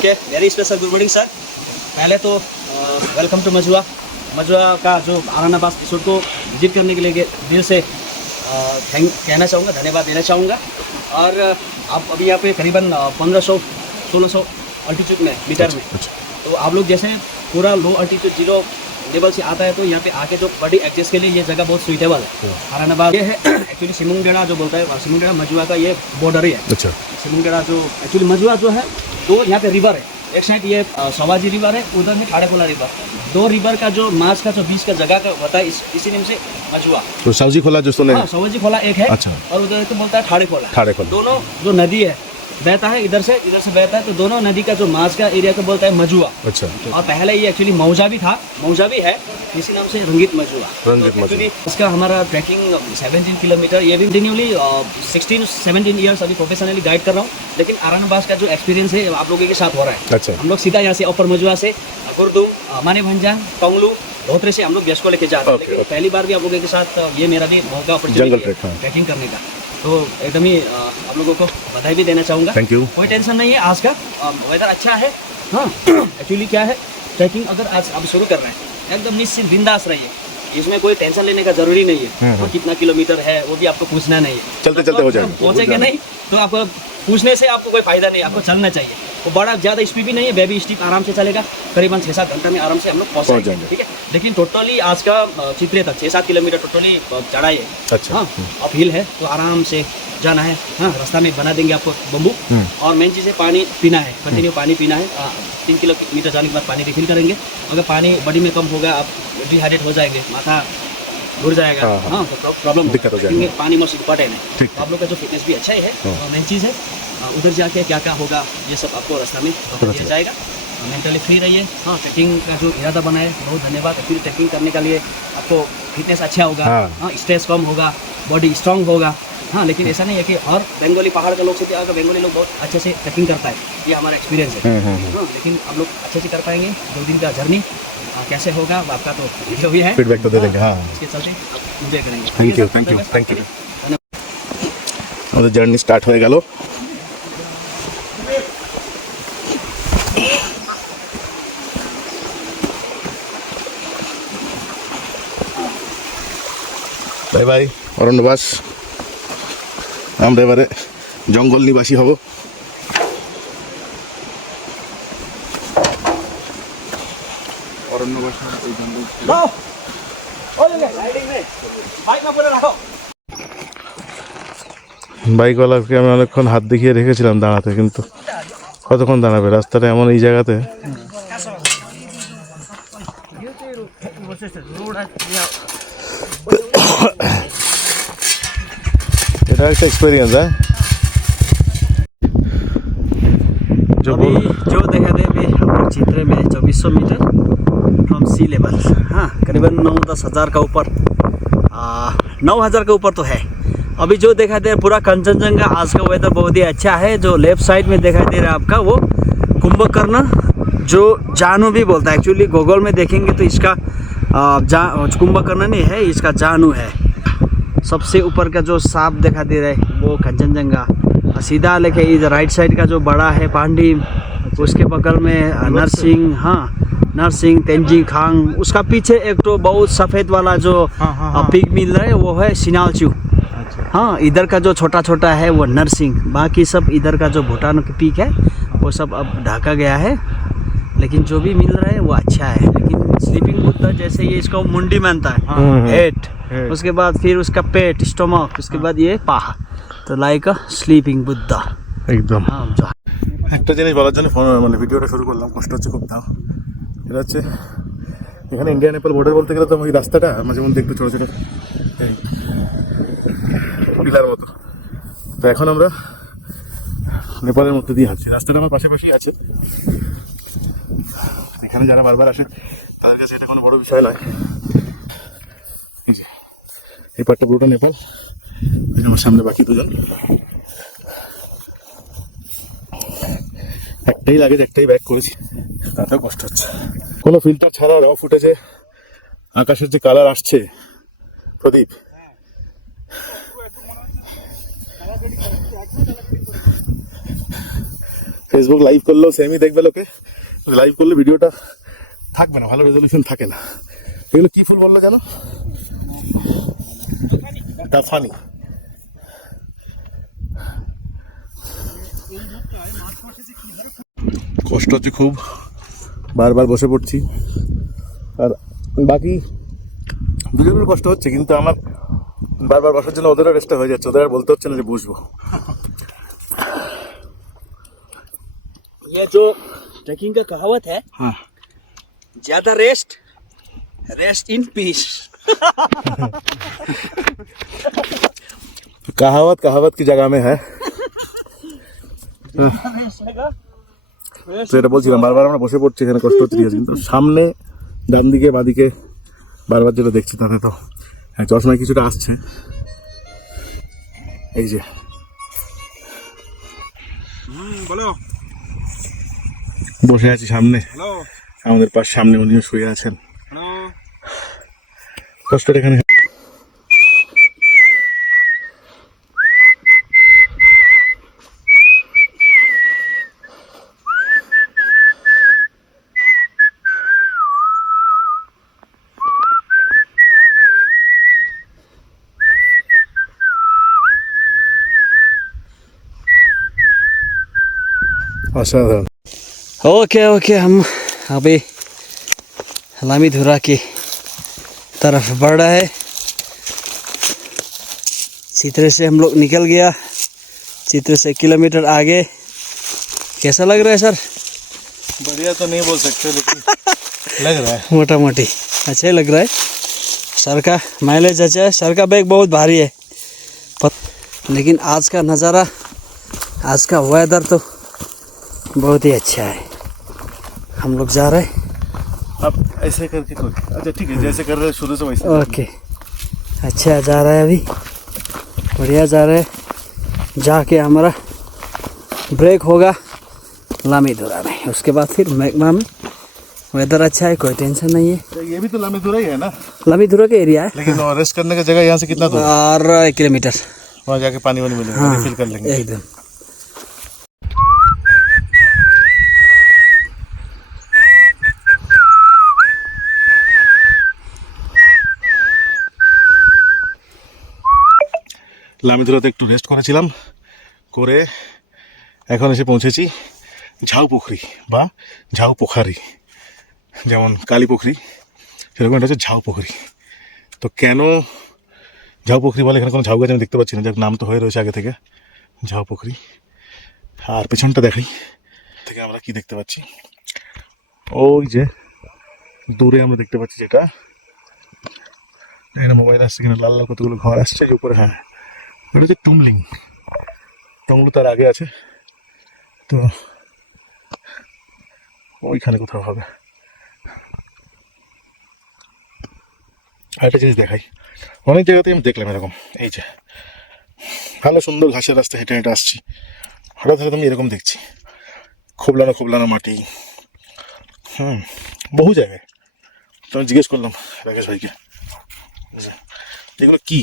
Okay, very special good morning sir. पहले तो welcome to Majua. Majua का जो आरानाबाद रिसोर्ट को विजिट करने के लिए दिल से कहना चाहूँगा, धन्यवाद देना चाहूँगा। और आप अभी यहाँ पे करीबन 1500-1600 अल्टीट्यूड में मीटर में, तो आप लोग जैसे पूरा लो अल्टीट्यूड जीरो लेवल से आता है तो यहाँ पे आके जो बॉडी एडजस्ट के लिए ये जगह बहुत सुइटेबल है। आरानाबाद ये है एक्चुअली सिमुंगेड़ा जो बोलता है, सिमुंगेड़ा मजुआ का ये बॉर्डर ही है। अच्छा, सिमुंगेड़ा जो एक्चुअली मजुआ जो है दो यहाँ पे रिवर है, एक साइड ये सवाजी रिवर है, उधर में ठाड़ेकोला रिवर। दो रिवर का जो मार्च का जो बीच का जगह का होता है इसी नेम से मजुआ। तो सावजी खोला जो सुने, सावजी खोला एक है। अच्छा। और उधर तो बोलता है ठाड़ेकोला। दोनों जो नदी है बहता है, इधर से बहता है, तो दोनों नदी का जो मार्च का एरिया को बोलता है मजुआ। अच्छा। और पहले ये एक्चुअली मौजा भी था, मौजा भी है, इसी नाम से रंगीत मजुआ। इसका हमारा ट्रैकिंग 17 किलोमीटर, ये भी कंटिन्यूली 16-17 ईयर्स अभी प्रोफेशनली गाइड कर रहा हूँ। लेकिन आरानाबाद का जो एक्सपीरियंस है आप लोगों के साथ हो रहा है। अच्छा। हम लोग सीधा यहाँ से अपर मजुआ से गुरदुम, माने भंजान, कोंगलू, धोत्रे से हम लोग गेस्ट को लेके जाते हैं। लेकिन पहली बार भी आप लोगों के साथ ये मेरा भी मौका अपॉर्चुनिटी ट्रैकिंग करने का, तो एकदम ही आप लोगों को बधाई भी देना चाहूँगा। Thank you. कोई टेंशन नहीं है, आज का वेदर अच्छा है। हाँ, एक्चुअली क्या है, ट्रैकिंग अगर आज आप शुरू कर रहे हैं एकदम निश्चिंत बिंदास रहिए, इसमें कोई टेंशन लेने का जरूरी नहीं है। और कितना किलोमीटर है वो भी आपको पूछना नहीं है, चलते चलते हो जाएगा। पहुँचेंगे नहीं तो आपको पूछने से आपको कोई फायदा नहीं, आपको चलना चाहिए। वो बड़ा ज़्यादा स्पीड भी नहीं है, बेबी स्टीप आराम से चलेगा, करीबन 6-7 घंटे में आराम से हम लोग पहुँच जाएंगे। ठीक है, लेकिन टोटली आज का चित्रे तक 6-7 किलोमीटर टोटली चढ़ाई है। अच्छा। हाँ, अब हिल है तो आराम से जाना है। हाँ, रास्ता में बना देंगे आपको बम्बू। और मेन चीज़ है पानी पीना है, कंटिन्यू पानी पीना है। 3 किलोमीटर जाने के बाद पानी रिफिल करेंगे। अगर पानी बॉडी में कम होगा आप डिहाइड्रेट हो जाएंगे, माथा घुर जाएगा। हाँ, तो प्रॉब्लम दिक्कत हो जाएगी। पानी मोस्ट इम्पॉर्टेंट है। तो आप लोग का जो फिटनेस भी अच्छा ही है। और मेन चीज़ है उधर जाके क्या क्या होगा ये सब आपको रास्ता में पता चल जाएगा। मेंटली फ्री रहिए। हाँ, ट्रैकिंग का जो इरादा बनाए बहुत धन्यवाद। एक्चुअली ट्रैकिंग करने के लिए आपको फिटनेस अच्छा होगा। हाँ, स्ट्रेस कम होगा, बॉडी स्ट्रांग होगा। हाँ, लेकिन ऐसा नहीं है कि और बंगाली पहाड़ के लोग से अगर बंगाली लोग बहुत अच्छे से ट्रैकिंग करता है, ये हमारा एक्सपीरियंस है। हाँ, लेकिन आप लोग अच्छे से कर पाएंगे। 2 दिन का जर्नी कैसे होगा आपका तो जो भी है फीडबैक तो दे देंगे। हाँ, इसके चलते एंजॉय करेंगे। Thank you. আমাদের জার্নি স্টার্ট হয়ে গেল। বাই বাই অরণ্যবাস। আমরা এবারে জঙ্গল নিবাসী হব। বাইকওয়ালাকে আমি অনেকক্ষণ হাত দেখিয়ে রেখেছিলাম দাঁড়াতে, কিন্তু কতক্ষণ দাঁড়াবে, রাস্তাটা এমন এই জায়গাতে। এটা একটা एक्सपीरियंस है जो देखा दे हम लोग चित्रे में 2400 मीटर फ्रॉम सी लेवल। हाँ, करीबन 9-10 हज़ार का ऊपर, 9,000 के ऊपर तो है। अभी जो देखा दे पूरा कंचनजंगा, आज का वेदर बहुत ही अच्छा है। जो लेफ्ट साइड में दिखाई दे रहा है आपका वो कुंभकर्ण, जो जानू भी बोलता है। एक्चुअली गूगल में देखेंगे तो इसका कुंभकर्ण नहीं है, इसका जानू है। सबसे ऊपर का जो सांप दिखा दे रहा है वो कंचनजंगा। सीधा लेके इधर राइट साइड का जो बड़ा है पांडी, उसके बगल में नरसिंह। हाँ, नरसिंह, तेंजिंग खांग। उसका पीछे एक तो बहुत सफ़ेद वाला जो पीक मिल रहा है वो है सिनालचू। हाँ, इधर का जो छोटा छोटा है वो नरसिंह। बाकी सब इधर का जो भूटान की पीक है वो सब अब ढका गया है। लेकिन जो भी मिल रहा है वो अच्छा है। लेकिन स्लीपिंग बुद्धा जैसे ये इसको मुंडी मानता है, हेड, उसके बाद फिर उसका पेट, स्टोमक, उसके बाद ये पाहा, तो लाइक अ स्लीपिंग बुद्धा একদম। हाँ, একটা জিনিস বলার জন্য ফোন মানে ভিডিওটা শুরু করলাম, কষ্ট হচ্ছে খুব। দাও, এটা হচ্ছে এখানে ইন্ডিয়া নেপাল বর্ডার বলতে গেলে তো ওই রাস্তাটা মাঝে মধ্যে একটু ছোটো ছোটো টিলার মতো। তো এখন আমরা নেপালের মধ্যে দিয়ে হাঁটছি। রাস্তাটা আমার পাশাপাশি আছে। এখানে যারা বারবার আসে তাদের কাছে এটা কোনো বড় বিষয় নয়। এই পাটটা পুরোটা নেপাল, আমার সামনে বাকি দুজন। একটাই লাগেজ, একটাই ব্যাগ করেছি, তাতেও কষ্ট হচ্ছে। কোনো ফিল্টার ছাড়া র ফুটেজে আকাশের যে কালার আসছে, প্রদীপ, ফেসবুক লাইভ করলেও সেমই দেখবে লোকে, লাইভ করলে ভিডিওটা থাকবে না, ভালো রেজলিউশন থাকে না। এগুলো কি ফুল বললো জানো? দাফানি। কষ্ট হচ্ছে খুব, বারবার বসে পড়ছি। আর বাকি দুজনের কষ্ট হচ্ছে, কিন্তু আমার বারবার বসার জন্য ওদেরও রেস্টটা হয়ে যাচ্ছে, ওদের আর বলতে হচ্ছে না যে বসবো। ये जो ट्रैकिंग का कहावत है, हाँ। ज्यादा रेस्ट इन पीस। कहावत की जगह में है। তো এটা বলছিলাম, বারবার আমরা বসে পড়ছি, এখানে কষ্ট হচ্ছে, কিন্তু সামনে ডান দিকে বাঁদিকে বারবার যেটা দেখছি তাতে তো হ্যাঁ চশমায় কিছুটা আসছে। এই যে বলো, বসে আছি সামনে, হ্যালো আমাদের পাশ সামনে উনিও শুয়ে আছেন। হ্যালো। কষ্টটা এখানে असाधारण। ओके हम अभी लामीधुरा की तरफ बढ़ रहा है। चित्रे से हम लोग निकल गया, चित्रे से 1 किलोमीटर आगे। कैसा लग रहा है सर? बढ़िया तो नहीं बोल सकते, लेकिन लग रहा है मोटा मोटी अच्छा ही लग रहा है। सर का माइलेज अच्छा है, सर का बैग बहुत भारी है, लेकिन आज का नज़ारा, आज का वेदर तो बहुत ही अच्छा है। हम लोग जा रहे हैं अब ऐसे करके कोई अच्छा ठीक है, जैसे कर रहे हैं शुरू से वैसे। ओके, अच्छा जा रहा है, अभी बढ़िया जा रहे हैं। जाके हमारा ब्रेक होगा लामीधुरा में, उसके बाद फिर मैग्मा में। वेदर अच्छा है, कोई टेंशन नहीं है। तो ये भी तो लामीधुरा ही है ना? लामीधुरा का एरिया है, लेकिन रेस्ट करने की जगह यहाँ से कितना दूर? और 1 किलोमीटर। वहाँ जाके पानी वानी मिलेगा, हाँ, रिफिल कर लेंगे एकदम। লামিধুরাতে একটু রেস্ট করেছিলাম, করে এখন এসে পৌঁছেছি ঝাউ পুখরি বা ঝাউ পোখারি, যেমন কালী পুখরি সেরকম এটা হচ্ছে ঝাউ পুখরি। তো কেন ঝাউ পুখরি বলে? এখানে কোনো ঝাউ গাছ আমি দেখতে পাচ্ছি না, যার নাম তো হয়ে রয়েছে আগে থেকে ঝাউ পুখরি। আর পেছনটা দেখাই থেকে আমরা কি দেখতে পাচ্ছি, ওই যে দূরে আমরা দেখতে পাচ্ছি যেটা, এখানে মোবাইল আসছে কিনা, লাল লাল কতগুলো ঘর আসছে উপরে। হ্যাঁ, এটা হচ্ছে টুমলিং, টংলু তার আগে আছে, তো ওইখানে কোথাও হবে। আরেকটা জিনিস দেখাই, অনেক জায়গাতেই আমি দেখলাম এরকম, এই যে ভালো সুন্দর ঘাসের রাস্তা হেঁটে হেঁটে আসছি, হঠাৎ হঠাৎ আমি এরকম দেখছি খোবলানো মাটি। বহু জায়গায়। তো আমি জিজ্ঞেস করলাম রাকেশ ভাইকে, এগুলো কি?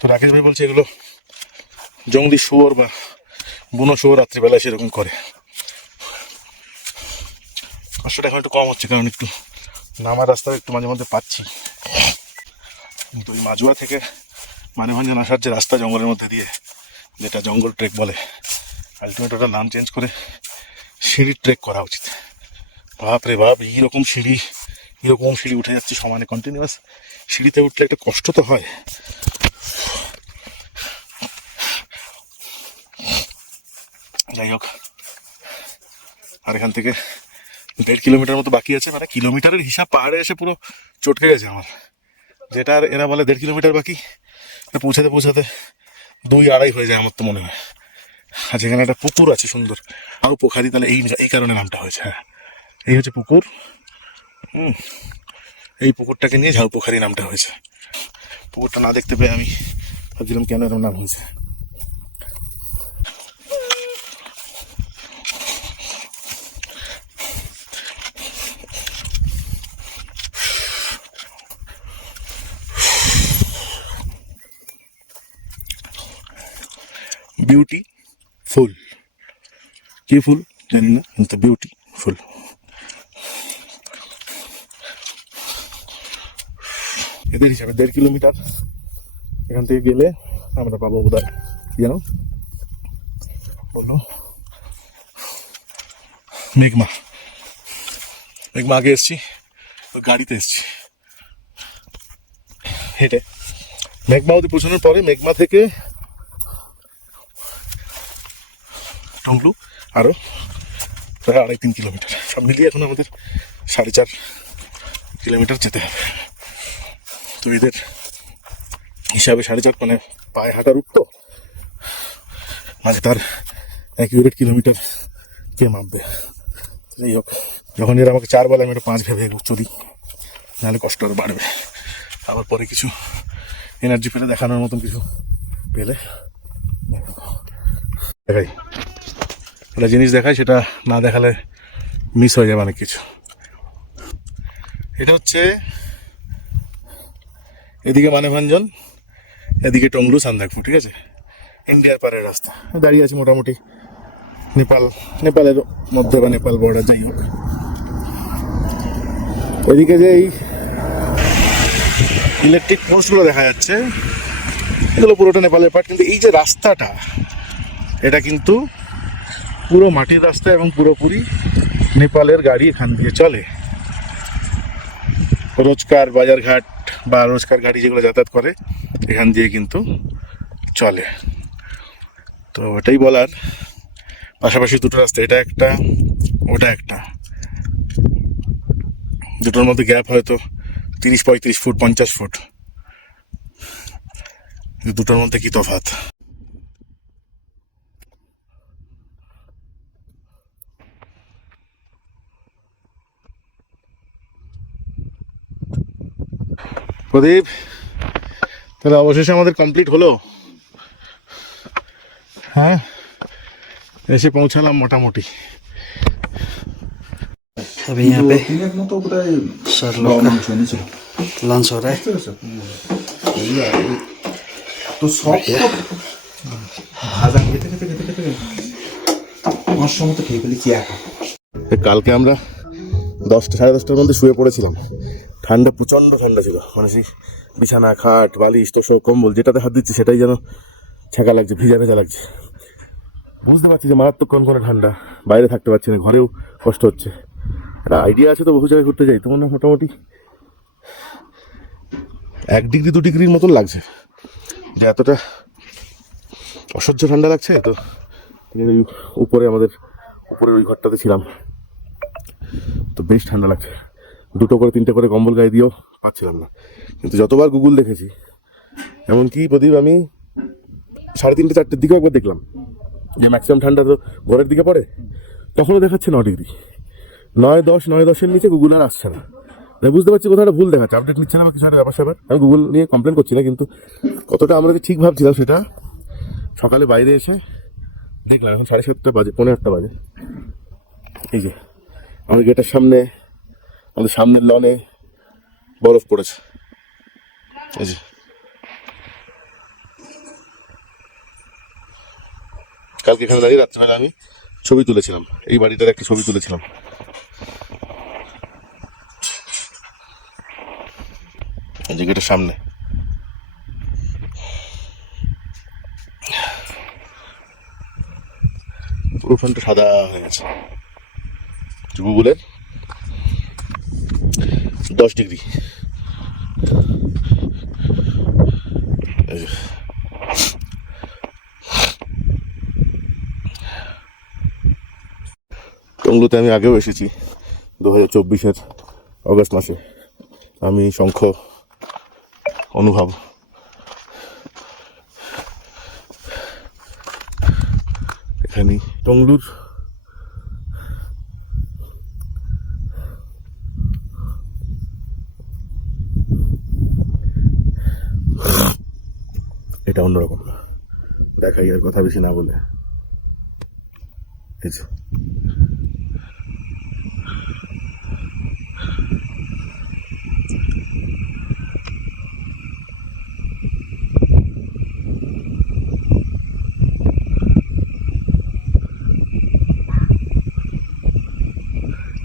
তো রাকেশ ভাই বলছে এগুলো জঙ্গলি শুয়োর বা বুনো শুয়োর রাত্রিবেলায় সেরকম করে। কষ্টটা এখন একটু কম হচ্ছে, কারণ একটু নামার রাস্তা একটু মাঝে মধ্যে পাচ্ছি, কিন্তু ওই মাজুয়া থেকে মানেভঞ্জন আসার যে রাস্তা জঙ্গলের মধ্যে দিয়ে, যেটা জঙ্গল ট্রেক বলে, আলটিমেট ওটা নাম চেঞ্জ করে সিঁড়ির ট্রেক করা উচিত। বাপ রে বাপ, এইরকম সিঁড়ি উঠে যাচ্ছে সমানে কন্টিনিউয়াস। সিঁড়িতে উঠলে একটা কষ্ট তো হয়। যাই হোক, আর এখান থেকে 1.5 কিলোমিটার মতো বাকি আছে, মানে কিলোমিটারের হিসাব পাহাড়ে এসে পুরো চটকে গেছে আমার। যেটা এরা বলে 1.5 কিলোমিটার বাকি, পৌঁছাতে 2-2.5 হয়ে যায় আমার তো মনে হয়। আর যেখানে একটা পুকুর আছে সুন্দর, আরও পোখারি, তাহলে এই কারণে নামটা হয়েছে। হ্যাঁ, এই হচ্ছে পুকুর। এই পুকুরটাকে নিয়ে ঝাউ পোখারি নামটা হয়েছে। পুকুরটা না দেখতে পেয়ে আমি ভাবছিলাম কেন এরকম নাম হয়েছে। বিউটিফুল। কি ফুল জানি না, কিন্তু বিউটিফুল। এদের হিসাবে 1.5 কিলোমিটার এখান থেকে গেলে আমরা পাবো বোধহয় যেন বললো মেঘমা। আগে এসছি, গাড়িতে এসছি হেঁটে। মেঘমা অবধি পৌঁছানোর পরে মেঘমা থেকে টংলু আরো প্রায় 2.5-3 কিলোমিটার, সব মিলিয়ে এখন আমাদের 4.5 কিলোমিটার যেতে হবে। তো এদের হিসাবে 4.5 মানে পায়ে হাঁটা রূপ, তো মানে তার অ্যাকিউরেট কিলোমিটার কে মাপবে। যাই হোক, যখন এরা আমাকে 4 বলে আমি একটা 5 ভেবে চলি, নাহলে কষ্ট আরো বাড়বে। আবার পরে কিছু এনার্জি পেলে, দেখানোর মতন কিছু পেলে দেখাই, একটা জিনিস দেখাই, সেটা না দেখালে মিস হয়ে যাবে অনেক কিছু। এটা হচ্ছে এদিকে মানেভঞ্জন, এদিকে টংলু সান্দাকফু, ঠিক আছে, ইন্ডিয়ার পারের রাস্তা। দাঁড়িয়ে আছে মোটামুটি নেপালের মধ্যে বা নেপাল বর্ডার, যাই হোক। এদিকে যে এই ইলেকট্রিক পোস্টগুলো দেখা যাচ্ছে, এগুলো পুরোটা নেপালের পার্ট, কিন্তু এই যে রাস্তাটা, এটা কিন্তু পুরো মাটির রাস্তা এবং পুরোপুরি নেপালের গাড়ি এখান দিয়ে চলে। রোজকার বাজারঘাট বা রোজকার গাড়ি যেগুলো যাতায়াত করে এখান দিয়ে কিন্তু চলে। তো ওটাই বলার, পাশাপাশি দুটো রাস্তা, এটা একটা ওটা একটা, দুটোর মধ্যে গ্যাপ হয়তো 30-35 ফুট, 50 ফুট, দুটোর মধ্যে কি তফাৎ। প্রদীপ, তাহলে অবশেষে আমাদের কমপ্লিট হলো। হ্যাঁ, এসে পৌঁছালাম মোটামুটি। अभी यहाँ पे सर लोग का लंच हो रहा है। तो সব ভাজা খেতে খেতে খেতে খেতে আমার সময় তো খেয়ে ফেলেছি একা। কালকে আমরা 10-10:30টার মধ্যে শুয়ে পড়েছিলাম। ঠান্ডা, প্রচণ্ড ঠান্ডা ছিল, মানে সেই বিছানা, খাট, বালিশ, তোষক, কম্বল, যেটাতে হাত দিচ্ছি সেটাই যেন ছাঁকা লাগছে, ভিজা ভেজা লাগছে। বুঝতে পারছি যে মারাত্মক কনকনে ঠান্ডা, বাইরে থাকতে পারছি না, ঘরেও কষ্ট হচ্ছে। একটা আইডিয়া আছে তো বহু জায়গায় ঘুরতে যাই, তো মনে হয় মোটামুটি 1 ডিগ্রি 2 ডিগ্রির মতন লাগছে, যে এতটা অসহ্য ঠান্ডা লাগছে। তো উপরে আমাদের উপরের ওই ঘরটাতে ছিলাম, তো বেশ ঠান্ডা লাগছে। 2টো করে 3টে করে কম্বল গায়ে দিয়েও পাচ্ছিলাম না। কিন্তু যতবার গুগল দেখেছি, এমনকি প্রদীপ আমি 3:30-4টের দিকেও একবার দেখলাম যে ম্যাক্সিমাম ঠান্ডা তো ঘরের দিকে পড়ে, তখনও দেখাচ্ছে 9 ডিগ্রি। 9-10-9-10-এর নিচে গুগল আর আসছে না। আমি বুঝতে পারছি কোথাও একটা ভুল দেখাচ্ছে, আপডেট নিচ্ছে না বা কিছু একটা ব্যাপার। আমি গুগল নিয়ে কমপ্লেন করছি না, কিন্তু কতটা আমরা যে ঠিক ভাবছিলাম সেটা সকালে বাইরে এসে দেখলাম। এখন 7:30 বাজে, 7:45 বাজে। এই যে আমাদের গেটের সামনে, আমাদের সামনের লনে বরফ পড়েছে। এই যে কালকে এখানে দাঁড়িয়ে রাত্রেবেলা আমি ছবি তুলেছিলাম, এই বাড়িটার একটা ছবি তুলেছিলাম। এই যে গেটের সামনে পুরো ফোনটা সাদা হয়ে গেছে। গুগলের 10 ডিগ্রি। টংলুতে আমি আগেও এসেছি 2024-এর অগস্ট মাসে। আমি শঙ্খ অনুভব এখানে টংলুর এটা অন্যরকম। দেখাই আর কথা বেশি না বলে, এই যে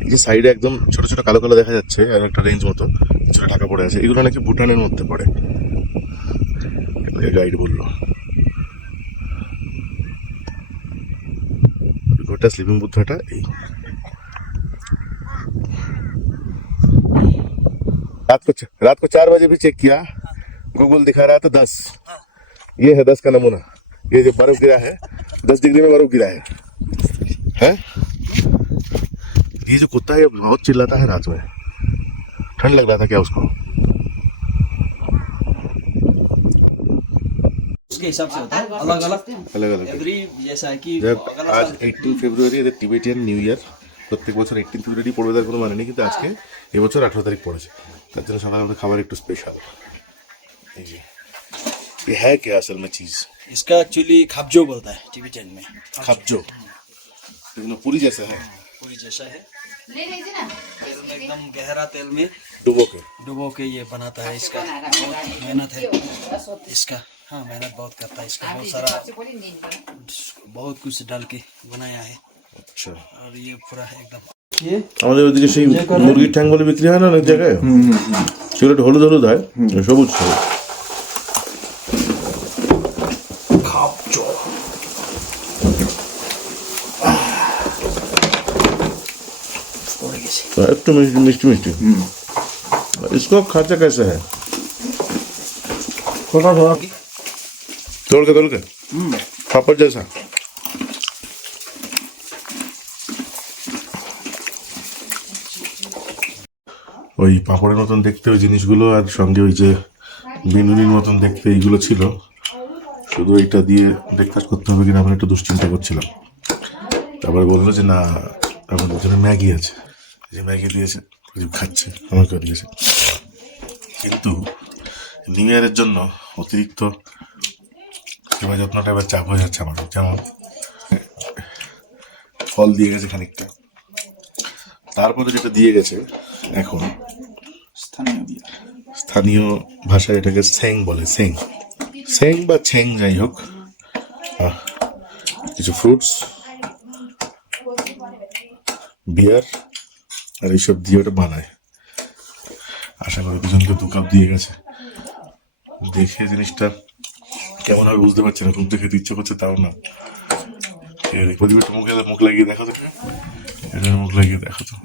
এই যে সাইডে একদম ছোট ছোট কালো কালো দেখা যাচ্ছে আর একটা রেঞ্জ মতো কিছুটা টাকা পড়ে আছে, এগুলো নাকি ভুটানের মধ্যে পড়ে, গাইড বললো। গোটা স্লিপিং বুদ্ধটা এই रात को 4 बजे भी चेक किया, गूगल दिखा रहा था 10, ये है 10 का नमूना। ये जो बर्फ गिरा है 10 डिग्री में बर्फ गिरा है हैं? ये जो कुत्ता है बहुत चिल्लाता है रात में, ठंड लग रहा था क्या उसको? उसके हिसाब से होता है, अलग अलग अलग एवरी जैसा है कि आज 18 ফেব্রুয়ারি এদের টিবেটিয়ান নিউ ইয়ার, প্রত্যেক বছর 18 ফেব্রুয়ারি পড়বে তার কোনো মানে নেই, কিন্তু আজকে এবছর 18 তারিখ পড়েছে, তার জন্য সকালে আমাদের খাবার একটু স্পেশাল। এই যে ये है क्या असल में चीज? इसका एक्चुअली खाबजो बोलता है टिबेटन में। खाबजो, लेकिन वो पूरी जैसा है, पूरी जैसा है, तेल में एकदम गहरा तेल में डुबो के ये बनाता है। इसका बहुत मेहनत है इसका, हाँ मेहनत बहुत करता है इसका, बहुत सारा बहुत कुछ डाल के बनाया है। अच्छा, और ये पूरा है एकदम ये আমাদের ওদিকে সেই মুরগির ঠ্যাং বলে বিক্রি হয় না অনেক জায়গায়, সেগুলো একটু হলুদ হলুদ হয়, সবুজ সবুজ। খাবজো একটু মিষ্টি মিষ্টি। इसको खाचा कैसे है? थोड़ा थोड़ा तोड़ के पापड़ जैसा। ওই পাপড়ের মতন দেখতে ওই জিনিসগুলো, আর সঙ্গে ওই যে বিনুনির মতন দেখতে এইগুলো ছিল, শুধু এইটা দিয়ে ব্রেকফাস্ট করতে হবে কিনা আমরা একটু দুশ্চিন্তা করছিলাম। তারপরে বললো যে না, আমাদের জন্য ম্যাগি আছে, যে ম্যাগি দিয়েছে খাচ্ছে, আমাকেও দিয়েছে। কিন্তু নিউ ইয়ারের জন্য অতিরিক্ত সেবা যত্নটা এবার চাপ হয়ে যাচ্ছে আমাদের। যেমন ফল দিয়ে গেছে খানিকটা, তারপরে যেটা দিয়ে গেছে এখন স্থানীয় ভাষায় এটাকে সেং বলে, সেং বা ছেং যাই হোক, কিছু ফ্রুটস, বিয়ার আর এইসব দিয়ে ওটা বানায়। আশা করি দুজনকে 2 কাপ দিয়ে গেছে। দেখে জিনিসটা কেমন হবে বুঝতে পারছি না, খুব দেখে ইচ্ছে করছে তাও না। পরিবেশটা মুখ লাগিয়ে দেখো তো, এটা মুখ লাগিয়ে দেখো তো।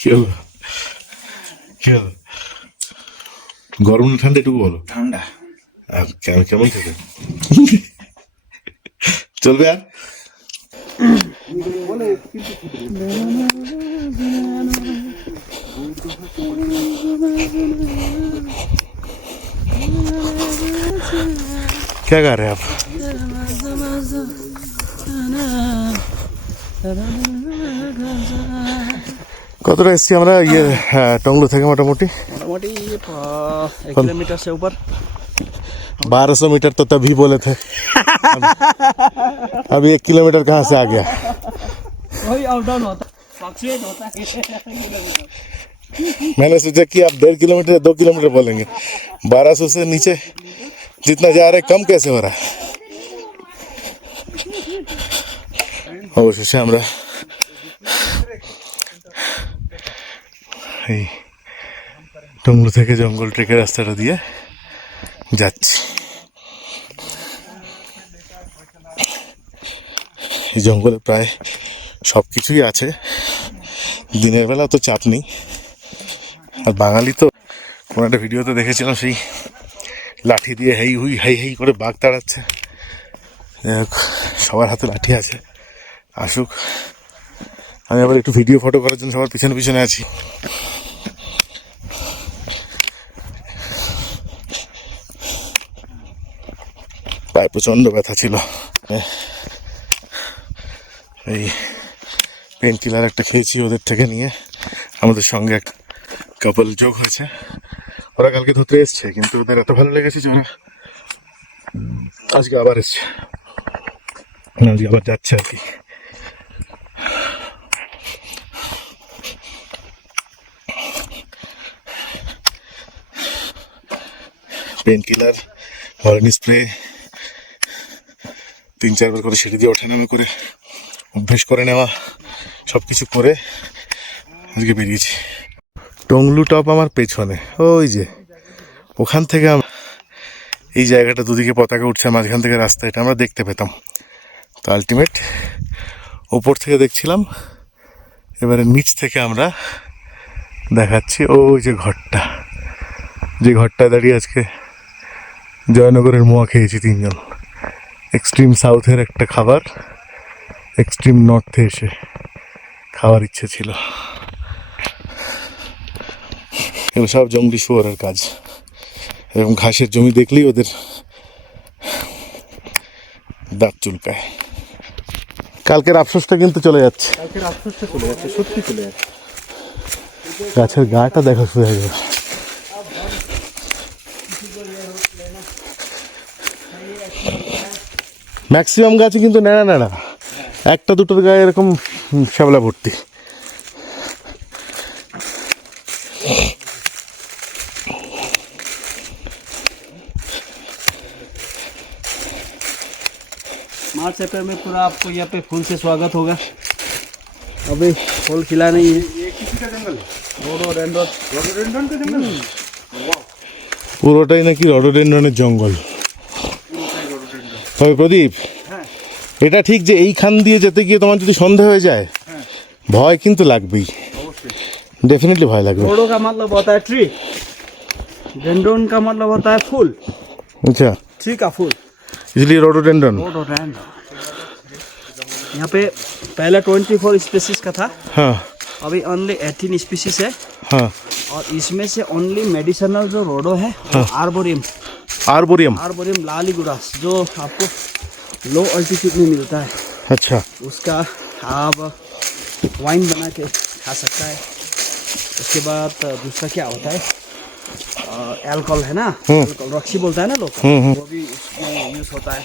কি হলো গরম না ঠান্ডা একটু বলো? ঠান্ডা। আর কেমন খেতে চলবে? আর क्या गा रहे हैं आप? কতটা এসছি আমরা ইয়ে টংলু থেকে? মোটামুটি 1 किलोमीटर से ऊपर। 1200 मीटर तो तभी बोले थे, अभी 1 किलोमीटर कहाँ से आ गया? वही अप डाउन होता है। मैंने सोचा कि आप 1.5 किलोमीटर 2 किलोमीटर बोलेंगे, 1200 से नीचे जितना जा रहे कम कैसे हो रहा है? অবশেষে আমরা এই টংলু থেকে জঙ্গল ট্রেকের রাস্তাটা দিয়ে যাচ্ছি। এই জঙ্গলে প্রায় সব কিছুই আছে, দিনের বেলা তো চাপ নেই। আর বাঙালি তো, কোনো একটা ভিডিওতে দেখেছিলাম সেই লাঠি দিয়ে হেই করে বাঘ তাড়াচ্ছে। সবার হাতে লাঠি আছে, আসুক। আমি আবার একটু ভিডিও ফটো করার জন্য সবার পিছনে আছি। পায়ে প্রচণ্ড ব্যথা ছিল, এই পেন কিলার একটা খেয়েছি ওদের থেকে নিয়ে। আমাদের সঙ্গে এক কাপল যোগ হয়েছে, ওরা কালকে ধরতে এসছে, কিন্তু ওদের এত ভালো লেগেছে যে ওরা আজকে আবার এসছে, আজকে আবার যাচ্ছে আর কি। পেন কিলার হরেন স্প্রে 3-4 বার করে সিঁড়ি দিয়ে ওঠা নামে করে অভ্যেস করে নেওয়া, সব কিছু করে আজকে বেরিয়েছি। টংলু টপ আমার পেছনে, ওই যে ওখান থেকে এই জায়গাটা দুদিকে পতাকা উঠছে, মাঝখান থেকে রাস্তা, এটা আমরা দেখতে পেতাম। তো আলটিমেট ওপর থেকে দেখছিলাম, এবারে নিচ থেকে আমরা দেখাচ্ছি ওই যে ঘরটা, যে ঘরটায় দাঁড়িয়ে আজকে জয়নগরের মোয়া খেয়েছি 3 জন। এক্সট্রিম সাউথের একটা খাবার এক্সট্রিম নর্থে এসে খাওয়ার ইচ্ছে ছিল। এগুলো সব জঙ্গলি শুয়োরের কাজ। এরকম ঘাসের জমি দেখলেই ওদের দাঁত চুলকায়। কালকের আফসোসটা কিন্তু চলে যাচ্ছে, সত্যি চলে যাচ্ছে। গাছের গাটা দেখা শুরু হয়ে গেল। ম্যাক্সিমাম গাছে কিন্তু নেড়া নেড়া, একটা দুটোর গায়ে এরকম শ্যাবলা ভর্তি। मार्च अप्रैल में पूरा आपको यहाँ पे फूल से स्वागत होगा। अभी फूल खिला नहीं है। ये किसी का जंगल है? रोडोडेंड्रन का जंगल है? পুরোটাই নাকি রডোডেন্ড্রনের জঙ্গল। তবে প্রদীপ, এটা ঠিক যে এইখান দিয়ে যেতে গিয়ে তোমার যদি সন্ধে হয়ে যায়, ভয় কিন্তু লাগবেই, डेफिनेटली भय लगेगा। रोडो का मतलब होता है ट्री, डेंड्रोन का मतलब होता है फूल। अच्छा, ट्री का फूल, इसलिए रोडोडेंड्रन। रोडोडेंड्रन। यहाँ पे पहले 24 स्पीसीज का था, हाँ अभी ओनली 18 स्पीसीज है। हाँ, और इसमें से ओनली मेडिसिनल जो रोडो है, आर्बोरियम, आर्बोरियम। आर्बोरियम लालीगुरास, जो आपको लो अल्टीट्यूड में मिलता है, अच्छा, उसका आप वाइन बना के खा सकता है। उसके बाद दूसरा क्या होता है, अल्कोहल है ना, अल्कोहल रक्सी बोलता है ना लोग, वो भी उसमें यूज होता है।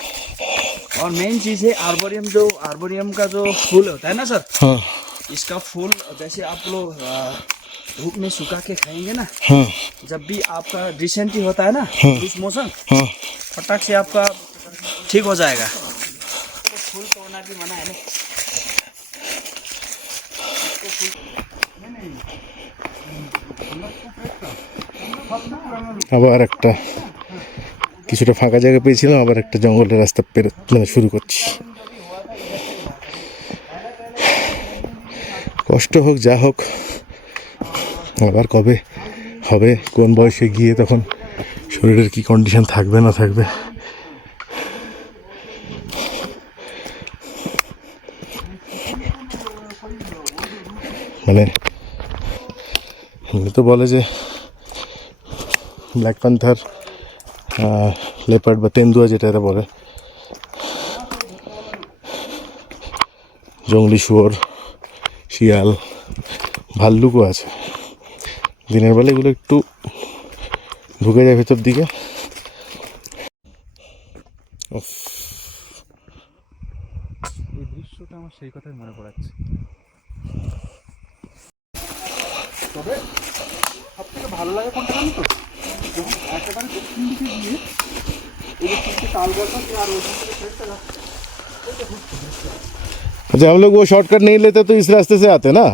और मेन चीज़ है आर्बोरियम, जो आर्बोरियम का जो फूल होता है ना सर, हाँ इसका फूल जैसे आप लोग धूप में सुखा के खाएंगे ना, हाँ जब भी आपका डिसेंट्री होता है ना, लूज मोशन, हाँ, फटाक से आपका ठीक हो जाएगा। तो फूल तोड़ना भी मना है ना। আবার একটা কিছুটা ফাঁকা জায়গা পেয়েছিলাম, আবার একটা জঙ্গলের রাস্তা মানে শুরু করছি। কষ্ট হোক যা হোক, আবার কবে হবে, কোন বয়সে গিয়ে তখন শরীরের কি কন্ডিশন থাকবে না থাকবে। মানে এমনি তো বলে যে ব্ল্যাক প্যান্থার, লেপার্ড বা তেন্দুয়া যেটা এরা বলে, জঙ্গলি শুয়োর, শিয়াল, ভাল্লুকও আছে। দিনের বেলা এগুলো একটু ঢুকে যায় ভেতর দিকে। এই দৃশ্যটা আমার সেই কথাই মনে পড়াচ্ছে। তবে সব থেকে ভালো লাগে কোনটা জানো তো, যখন একেবারে দক্ষিণ দিকে গিয়ে এই যে তালগাছটা আর ওখান থেকে ট্রেনটা যাচ্ছে। अच्छा, हम लोग वो शॉर्टकट नहीं लेते तो इस रास्ते से आते ना।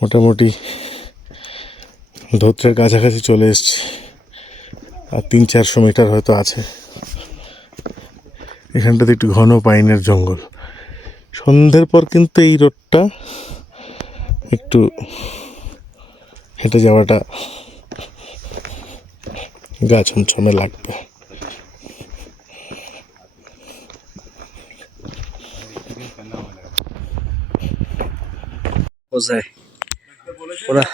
মোটামুটি ধোত্রের কাছাকাছি চলে এসেছি, আর 300-400 মিটার হয়তো আছে। এখানটাতে একটু ঘন পাইনের জঙ্গল। সন্ধ্যের পর কিন্তু এই রোডটা একটু হেঁটে যাওয়াটা গা ছমছমে লাগবে। हो जाए पूरा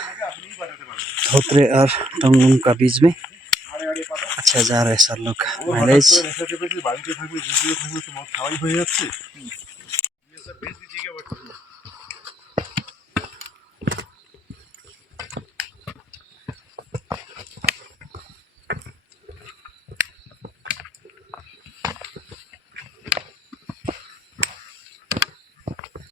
धोत्रे और टंगलुंग का बीच में। अच्छा जा रहा है सर लोग का माइलेज। বাড়িতে থাকবে,